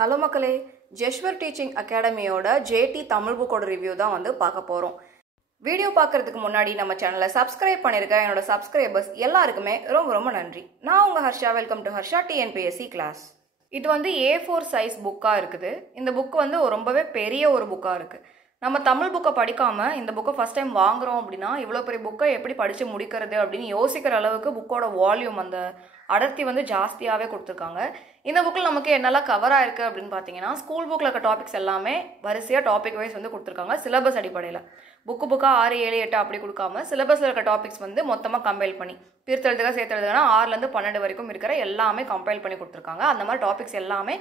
Hello மக்களே, ஜெஷ்வர் teaching அகாடமியோட JD Tamil புக்கோட review தான் வந்து பார்க்க போகிறோம். வீடியோ பார்க்கறதுக்கு முன்னாடி நம்ம சேனலை சப்ஸ்கிரைப் பண்ணியிருக்க என்னோட சப்ஸ்கிரைபர்ஸ் எல்லாருக்குமே ரொம்ப ரொம்ப நன்றி. நான் உங்கள் Harsha. Welcome to Harsha TNPSC class. இது வந்து A4 சைஸ் புக்காக இருக்குது. இந்த புக்கு வந்து ரொம்பவே பெரிய ஒரு புக்காக இருக்குது. நம்ம தமிழ் புக்கை படிக்காமல் இந்த புக்கை ஃபஸ்ட் டைம் வாங்குகிறோம் அப்படின்னா இவ்வளோ பெரிய புக்கை எப்படி படித்து முடிக்கிறது அப்படின்னு யோசிக்கிற அளவுக்கு புக்கோட வால்யூம் அந்த அடர்த்தி வந்து ஜாஸ்தியாகவே கொடுத்துருக்காங்க. இந்த புக்கில் நமக்கு என்னெல்லாம் கவராக இருக்குது அப்படின்னு பார்த்தீங்கன்னா, ஸ்கூல் புக்கில் இருக்க டாபிக்ஸ் எல்லாமே வரிசையாக டாபிக் வைஸ் வந்து கொடுத்துருக்காங்க. சிலபஸ் அடிப்படையில் புக்காக 6, 7, 8 அப்படி கொடுக்காம சிலபஸில் இருக்க டாபிக்ஸ் வந்து மொத்தமாக கம்பைல் பண்ணி பிரித்தெழுதுக சேர்த்தெழுதுனா 6லேருந்து 12 வரைக்கும் இருக்கிற எல்லாமே கம்பைல் பண்ணி கொடுத்துருக்காங்க. அந்த மாதிரி டாபிக்ஸ் எல்லாமே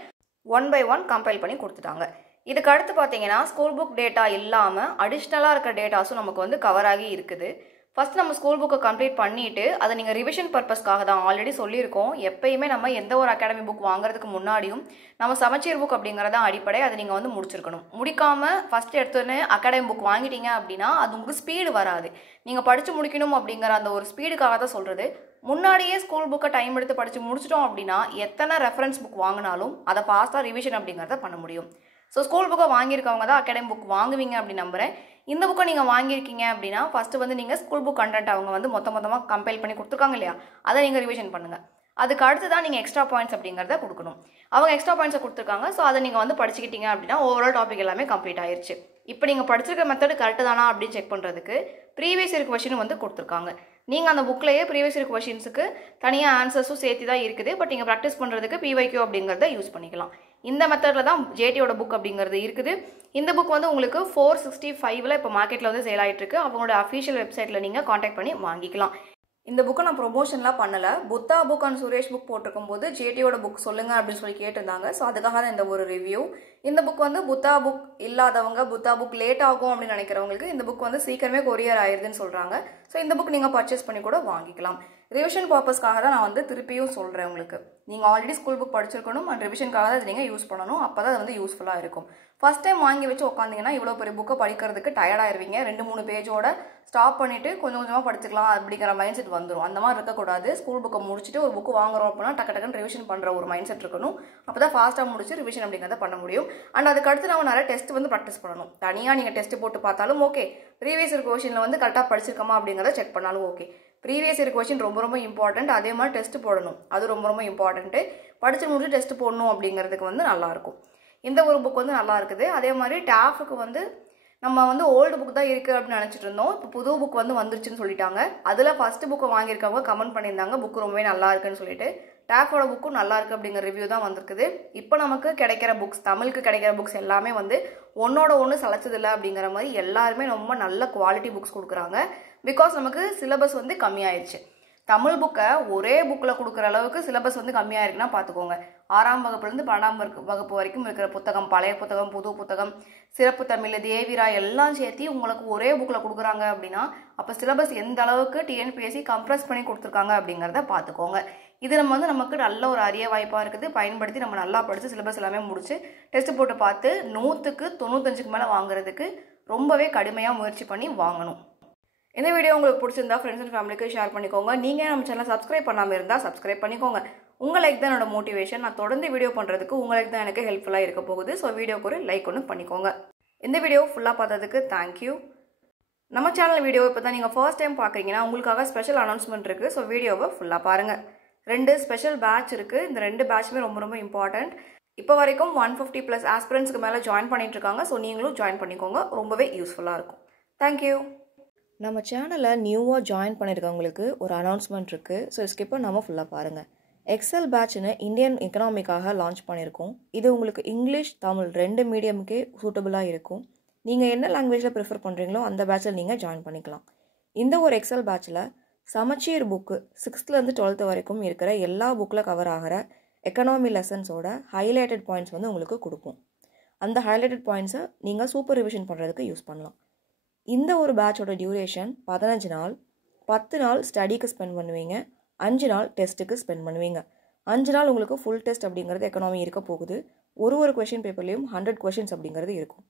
1 by 1 கம்பைல் பண்ணி கொடுத்துட்டாங்க. இதுக்கு அடுத்து பார்த்தீங்கன்னா, ஸ்கூல் புக் டேட்டா இல்லாமல் அடிஷ்னலாக இருக்க டேட்டாஸும் நமக்கு வந்து கவர் ஆகி இருக்குது. ஃபஸ்ட் நம்ம ஸ்கூல் புக்கை கம்ப்ளீட் பண்ணிவிட்டு அதை நீங்கள் ரிவிஷன் பர்பஸ்க்காக தான் ஆல்ரெடி சொல்லியிருக்கோம். எப்பயுமே நம்ம எந்த ஒரு அகாடமி புக் வாங்குறதுக்கு முன்னாடியும் நம்ம சமச்சீர் புக் அப்படிங்கிறதான் அடிப்படை. அதை நீங்கள் வந்து முடிச்சிருக்கணும். முடிக்காமல் ஃபஸ்ட் எடுத்தோடனே அகாடமி புக் வாங்கிட்டீங்க அப்படின்னா அது உங்களுக்கு ஸ்பீடு வராது. நீங்கள் படித்து முடிக்கணும் அப்படிங்கிற அந்த ஒரு ஸ்பீடுக்காக தான் சொல்கிறது. முன்னாடியே ஸ்கூல் புக்கை டைம் எடுத்து படித்து முடிச்சிட்டோம் அப்படின்னா எத்தனை ரெஃபரன்ஸ் புக் வாங்கினாலும் அதை ஃபாஸ்ட்டாக ரிவிஷன் அப்படிங்கிறத பண்ண முடியும். ஸோ ஸ்கூல் புக்கை வாங்கியிருக்கவங்க தான் அகாடமி புக் வாங்குவீங்க அப்படின்னு நம்புகிறேன். இந்த புக்கை நீங்கள் வாங்கியிருக்கீங்க அப்படின்னா ஃபஸ்ட்டு வந்து நீங்கள் ஸ்கூல் புக் கண்டென்ட் அவங்க வந்து மொத்தமாக கம்பைல் பண்ணி கொடுத்துருக்காங்க இல்லையா, அதை நீங்கள் ரிவிஷன் பண்ணுங்கள். அதுக்கு அடுத்து தான் நீங்கள் எக்ஸ்ட்ரா பாயிண்ட்ஸ் அப்படிங்கிறத கொடுக்கணும். அவங்க எக்ஸ்ட்ரா பாயிண்ட்ஸை கொடுத்துருக்காங்க. ஸோ அதை நீங்கள் வந்து படிச்சுக்கிட்டீங்க அப்படின்னா ஓவரால் டாபிக் எல்லாமே கம்ப்ளீட் ஆயிடுச்சு. இப்போ நீங்கள் படிச்சிருக்க மெத்தடு கரெக்டு தானா அப்படின்னு செக் பண்ணுறதுக்கு ப்ரீவியஸ் இயர் கொஷின் வந்து கொடுத்துருக்காங்க. நீங்கள் அந்த புக்லேயே ப்ரீவியஸ் இயர் கொஷின்ஸுக்கு தனியாக ஆன்சர்ஸும் சேர்த்து தான் இருக்குது. பட் நீங்கள் ப்ராக்டிஸ் பண்ணுறதுக்கு PYQ அப்படிங்கிறத யூஸ் பண்ணிக்கலாம். இந்த மெத்தடில் தான் ஜேடியோட புக் அப்படிங்கிறது இருக்குது. இந்த புக் வந்து உங்களுக்கு 465 இப்போ மார்க்கெட்டில் வந்து சேல் ஆகிட்டு இருக்கு. அவங்களோட அஃபிஷியல் வெப்சைட்டில் நீங்கள் காண்டாக்ட் பண்ணி வாங்கிக்கலாம். இந்த புக்கை நான் ப்ரொமோஷன்லாம் பண்ணலை. Buddha book and Suresh book போட்டிருக்கும் போது ஜேடியோட புக் சொல்லுங்கள் அப்படின்னு சொல்லி கேட்டிருந்தாங்க. ஸோ அதுக்காக தான் இந்த ஒரு ரிவ்யூ. இந்த புக் வந்து புத்தா புக் இல்லாதவங்க, புத்தா புக் லேட் ஆகும் அப்படின்னு நினைக்கிறவங்களுக்கு இந்த புக் வந்து சீக்கிரமே கொரியர் ஆயிடுதுன்னு சொல்கிறாங்க. ஸோ இந்த புக் நீங்கள் பர்ச்சேஸ் பண்ணி கூட வாங்கிக்கலாம். ரிவிஷன் பர்பஸ்க்காக தான் நான் வந்து திருப்பியும் சொல்கிறேன் உங்களுக்கு. நீங்கள் ஆல்ரெடி ஸ்கூல் புக் படிச்சிருக்கணும் அண்ட் ரிவிஷனுக்காக தான் இதை நீங்கள் யூஸ் பண்ணணும். அப்போ தான் அது வந்து யூஸ்ஃபுல்லாக இருக்கும். ஃபஸ்ட் டைம் வாங்கி வச்சு உட்காந்திங்கன்னா இவ்வளோ பெரிய புக்கை படிக்கிறதுக்கு டயர்டாயிருவீங்க. 2-3 பேஜோட ஸ்டாப் பண்ணிவிட்டு கொஞ்சம் கொஞ்சமாக படிச்சுக்கலாம் அப்படிங்கிற மைண்ட் செட் வந்துடும். அந்த மாதிரி இருக்கக்கூடாது. ஸ்கூல் புக்கை முடிச்சுட்டு ஒரு புக்கு வாங்குறோம் அப்படின்னா டக்குன்னு ரிவிஷன் பண்ணுற ஒரு மைண்ட் செட் இருக்கணும். அப்போ தான் ஃபாஸ்ட்டாக முடிச்சு ரிவிஷன் அப்படிங்கிறத பண்ண முடியும். அண்ட் அதுக்கடுத்து நம்ம நிறைய டெஸ்ட் வந்து ப்ராக்டிஸ் பண்ணணும். தனியாக நீங்கள் டெஸ்ட் போட்டு பார்த்தாலும் ஓகே, ப்ரீவியஸ் இயர் கொஷினில் வந்து கரெக்டாக படிச்சிருக்கோமா அப்படிங்கிறத செக் பண்ணாலும் ஓகே. ப்ரீவியஸ் இயர் கொஷின் ரொம்ப ரொம்ப இம்பார்ட்டன்ட். அதே மாதிரி டெஸ்ட் போடணும், அது ரொம்ப ரொம்ப இம்பார்ட்டன்ட்டு. படித்து முடிச்சு டெஸ்ட் போடணும் அப்படிங்கிறதுக்கு வந்து நல்லாயிருக்கும். இந்த ஒரு புக் வந்து நல்லா இருக்குது. அதே மாதிரி டாஃபுக்கு வந்து நம்ம வந்து ஓல்டு புக் தான் இருக்குது அப்படின்னு நினச்சிட்டு இருந்தோம். இப்போ புது புக் வந்து வந்துருச்சுன்னு சொல்லிட்டாங்க. அதில் ஃபஸ்ட்டு புக்கை வாங்கியிருக்கவங்க கமெண்ட் பண்ணியிருந்தாங்க புக்கு ரொம்பவே நல்லா இருக்குன்னு சொல்லிட்டு. டாஃபோட புக்கும் நல்லா இருக்குது அப்படிங்கிற ரிவ்யூ தான் வந்திருக்குது. இப்போ நமக்கு கிடைக்கிற புக்ஸ், தமிழுக்கு கிடைக்கிற புக்ஸ் எல்லாமே வந்து ஒன்னோட ஒன்று சளைச்சதில்லை அப்படிங்கிற மாதிரி எல்லாருமே ரொம்ப நல்ல குவாலிட்டி புக்ஸ் கொடுக்குறாங்க. பிகாஸ் நமக்கு சிலபஸ் வந்து கம்மியாயிடுச்சு. தமிழ் புக்கை ஒரே புக்கில் கொடுக்குற அளவுக்கு சிலபஸ் வந்து கம்மியாக இருக்குன்னா பார்த்துக்கோங்க. 6ஆம் வகுப்புலேருந்து 12ஆம் வகுப்பு வரைக்கும் இருக்கிற புத்தகம், பழைய புத்தகம், புது புத்தகம், சிறப்பு தமிழ், தேவிரா எல்லாம் சேர்த்து உங்களுக்கு ஒரே புக்கில் கொடுக்குறாங்க அப்படின்னா அப்போ சிலபஸ் எந்த அளவுக்கு டிஎன்பிஎஸ்சி கம்ப்ரஸ் பண்ணி கொடுத்துருக்காங்க அப்படிங்கிறத பார்த்துக்கோங்க. இது நமக்கு நல்ல ஒரு அரிய வாய்ப்பாக இருக்குது. பயன்படுத்தி நம்ம நல்லா படித்து சிலபஸ் எல்லாமே முடிச்சு டெஸ்ட் போட்டு பார்த்து 100க்கு 95க்கு மேலே வாங்குறதுக்கு ரொம்பவே கடுமையாக முயற்சி பண்ணி வாங்கணும். இந்த வீடியோ உங்களுக்கு பிடிச்சிருந்தா ஃப்ரெண்ட்ஸ் அண்ட் ஃபேமிலிக்கு ஷேர் பண்ணிக்கோங்க. நீங்கள் நம்ம சேனலை சப்ஸ்கிரைப் பண்ணாமல் இருந்தால் சப்ஸ்கிரைப் பண்ணிக்கோங்க. உங்கள் லைக் தான் என்னோட மோட்டிவேஷன். நான் தொடர்ந்து வீடியோ பண்ணுறதுக்கு உங்கள் லைக் தான் எனக்கு ஹெல்ப்ஃபுல்லாக இருக்க போகுது. ஸோ வீடியோக்கு ஒரு லைக் ஒன்று பண்ணிக்கோங்க. இந்த வீடியோ ஃபுல்லாக பார்த்ததுக்கு தேங்க்யூ. நம்ம சேனல் வீடியோ இப்போ தான் நீங்கள் ஃபர்ஸ்ட் டைம் பார்க்குறீங்கன்னா உங்களுக்காக ஸ்பெஷல் அனௌன்ஸ்மெண்ட் இருக்குது. ஸோ வீடியோவை ஃபுல்லாக பாருங்கள். 2 ஸ்பெஷல் பேட்ச் இருக்குது. இந்த 2 பேட்சுமே ரொம்ப ரொம்ப இம்பார்ட்டண்ட். இப்போ வரைக்கும் 150+ ஆஸ்பிரண்ட்ஸ்க்கு மேலே ஜாயின் பண்ணிட்டு இருக்காங்க. ஸோ நீங்களும் ஜாயின் பண்ணிக்கோங்க. ரொம்பவே யூஸ்ஃபுல்லாக இருக்கும். தேங்க்யூ. நம்ம சேனலை நியூவாக ஜாயின் பண்ணியிருக்கவங்களுக்கு ஒரு அனௌன்ஸ்மெண்ட் இருக்குது. ஸோ ஸ்கிப் பண்ணாமல் ஃபுல்லாக பாருங்கள். எக்ஸல் பேட்ச்னு இந்தியன் எக்கனாமிக்காக லான்ச் பண்ணியிருக்கோம். இது உங்களுக்கு இங்கிலீஷ், தமிழ் 2 மீடியமுக்கே சூட்டபுளாக இருக்கும். நீங்கள் என்ன லாங்குவேஜில் ப்ரிஃபர் பண்ணுறீங்களோ அந்த பேட்சில் நீங்கள் ஜாயின் பண்ணிக்கலாம். இந்த ஒரு எக்ஸல் பேட்சில் சமச்சீர் புக்கு 6th-லேருந்து 12th வரைக்கும் இருக்கிற எல்லா புக்கில் கவர் ஆகிற எக்கனாமி லெசன்ஸோட ஹைலைட்டட் பாயிண்ட்ஸ் வந்து உங்களுக்கு கொடுப்போம். அந்த ஹைலைட்டட் பாயிண்ட்ஸை நீங்கள் சூப்பர் ரிவிஷன் பண்ணுறதுக்கு யூஸ் பண்ணலாம். இந்த ஒரு பேட்சோட டியூரேஷன் 15 நாள். 10 நாள் ஸ்டடிக்கு ஸ்பெண்ட் பண்ணுவீங்க, 5 நாள் டெஸ்ட்டுக்கு ஸ்பெண்ட் பண்ணுவீங்க. 5 நாள் உங்களுக்கு ஃபுல் டெஸ்ட் அப்படிங்கிறது எக்கனாமி இருக்க போகுது. ஒரு கொஷின் பேப்பர்லேயும் 100 கொஷின்ஸ் அப்படிங்கிறது இருக்கும்.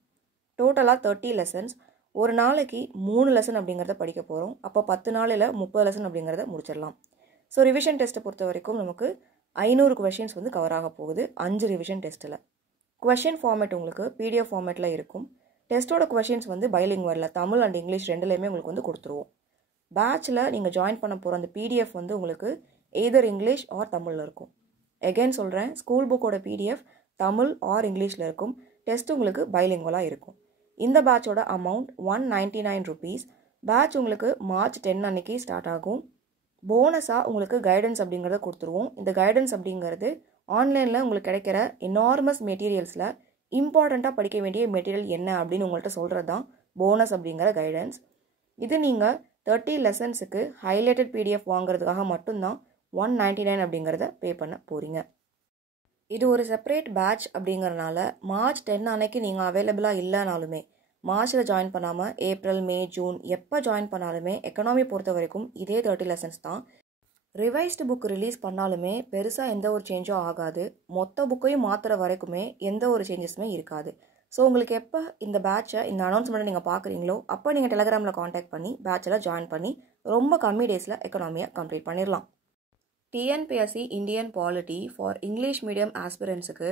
டோட்டலாக 30 லெசன்ஸ். ஒரு நாளைக்கு 3 லெசன் அப்படிங்கிறத படிக்க போகிறோம். அப்போ 10 நாளில் 30 லெசன் அப்படிங்கிறத முடிச்சிடலாம். ஸோ ரிவிஷன் டெஸ்ட்டை பொறுத்த வரைக்கும் நமக்கு 500 கொஷின்ஸ் வந்து கவர் ஆக போகுது 5 ரிவிஷன் டெஸ்ட்டில். கொஷின் ஃபார்மேட் உங்களுக்கு பிடிஎஃப் ஃபார்மேட்டில் இருக்கும். டெஸ்ட்டோட கொஷின்ஸ் வந்து பைலிங்குவலில் தமிழ் அண்ட் இங்கிலீஷ் ரெண்டுலேயுமே உங்களுக்கு வந்து கொடுத்துருவோம். பேட்சில் நீங்கள் ஜாயின் பண்ண போகிற அந்த பிடிஎஃப் வந்து உங்களுக்கு எய்தர் இங்கிலீஷ் ஆர் தமிழில் இருக்கும். எகைன் சொல்கிறேன், ஸ்கூல் புக்கோட பிடிஎஃப் தமிழ் ஆர் இங்கிலீஷில் இருக்கும். டெஸ்ட் உங்களுக்கு பைலிங்குவலாக இருக்கும். இந்த பேட்சோட அமௌண்ட் 199 rupees. பேட்ச் உங்களுக்கு March 10 அன்னைக்கு ஸ்டார்ட் ஆகும். போனஸாக உங்களுக்கு கைடன்ஸ் அப்படிங்கிறத கொடுத்துருவோம். இந்த கைடன்ஸ் அப்படிங்கிறது ஆன்லைனில் உங்களுக்கு கிடைக்கிற எனார்மஸ் மெட்டீரியல்ஸில் இம்பார்ட்டண்ட்டாக படிக்க வேண்டிய மெட்டீரியல் என்ன அப்படின்னு உங்கள்கிட்ட சொல்கிறது தான் போனஸ் அப்படிங்கிற கைடன்ஸ். இது நீங்கள் 30 லெசன்ஸுக்கு ஹைலைட்டட் பிடிஎஃப் வாங்குறதுக்காக மட்டும்தான் 199 அப்படிங்கிறத பே பண்ண போகிறீங்க. இது ஒரு செப்பரேட் பேட்ச் அப்படிங்கிறனால March 10 அன்னைக்கு நீங்கள் அவைலபிளாக இல்லைனாலுமே மார்ச்சில் ஜாயின் பண்ணாமல் ஏப்ரல், மே, ஜூன் எப்போ ஜாயின் பண்ணாலுமே எக்கனாமி பொறுத்த வரைக்கும் இதே 30 லெசன்ஸ் தான். ரிவைஸ்டு புக் ரிலீஸ் பண்ணாலுமே பெருசாக எந்த ஒரு சேஞ்சும் ஆகாது. மொத்த புக்கையும் மாற்றுற வரைக்குமே எந்த ஒரு சேஞ்சஸுமே இருக்காது. ஸோ உங்களுக்கு எப்போ இந்த பேட்சை இந்த அனௌன்ஸ்மெண்ட்டை நீங்கள் பார்க்குறீங்களோ அப்போ நீங்கள் டெலகிராமில் காண்டாக்ட் பண்ணி பேட்சில் ஜாயின் பண்ணி ரொம்ப கம்மி டேஸில் எக்கனாமியை கம்ப்ளீட் பண்ணிடலாம். TNPSC Indian polity for English medium ஆஸ்பிரன்ஸுக்கு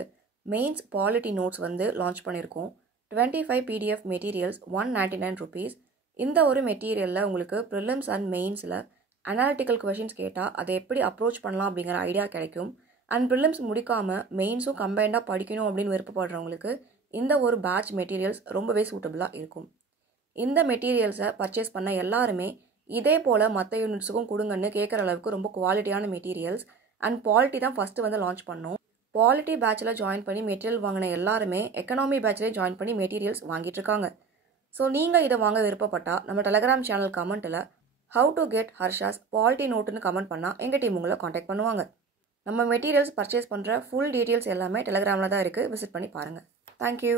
மெயின்ஸ் பாலிட்டி நோட்ஸ் வந்து லான்ச் பண்ணியிருக்கோம். 25 பிடிஎஃப் மெட்டீரியல்ஸ் 199 rupees. இந்த ஒரு மெட்டீரியலில் உங்களுக்கு ப்ரிலிம்ஸ் அண்ட் மெயின்ஸில் அனாலிட்டிக்கல் கொஷின்ஸ் கேட்டால் அதை எப்படி அப்ரோச் பண்ணலாம் அப்படிங்கிற ஐடியா கிடைக்கும். அண்ட் ப்ரிலிம்ஸ் முடிக்காமல் மெயின்ஸும் கம்பைண்டாக படிக்கணும் அப்படின்னு விருப்பப்படுறவங்களுக்கு இந்த ஒரு பேட்ச் மெட்டீரியல்ஸ் ரொம்பவே சூட்டபுளாக இருக்கும். இந்த மெட்டீரியல்ஸை பர்ச்சேஸ் பண்ண எல்லாருமே இதே போல் மற்ற யூனிட்ஸுக்கும் கொடுங்கன்னு கேட்குற அளவுக்கு ரொம்ப குவாலிட்டியான மெட்டீரியல்ஸ். அண்ட் பாலிட்டி தான் ஃபஸ்ட்டு வந்து லான்ச் பண்ணோம். பாலிட்டி பேட்சில் ஜாயின் பண்ணி மெட்டீரியல் வாங்கின எல்லாருமே எக்கனாமி பேட்சிலே ஜாயின் பண்ணி மெட்டீரியல்ஸ் வாங்கிட்டு இருக்காங்க. ஸோ நீங்கள் இதை வாங்க விருப்பப்பட்டால் நம்ம டெலகிராம் சேனல் கமெண்ட்டில் how to get Harsha's polity நோட்டுன்னு கமெண்ட் பண்ணால் எங்கள் டீம் உங்களை காண்டாக்ட் பண்ணுவாங்க. நம்ம மெட்டீரியல்ஸ் பர்ச்சேஸ் பண்ணுற ஃபுல் டீட்டெயில்ஸ் எல்லாமே டெலகிராமில் தான் இருக்குது. விசிட் பண்ணி பாருங்கள். தேங்க்யூ.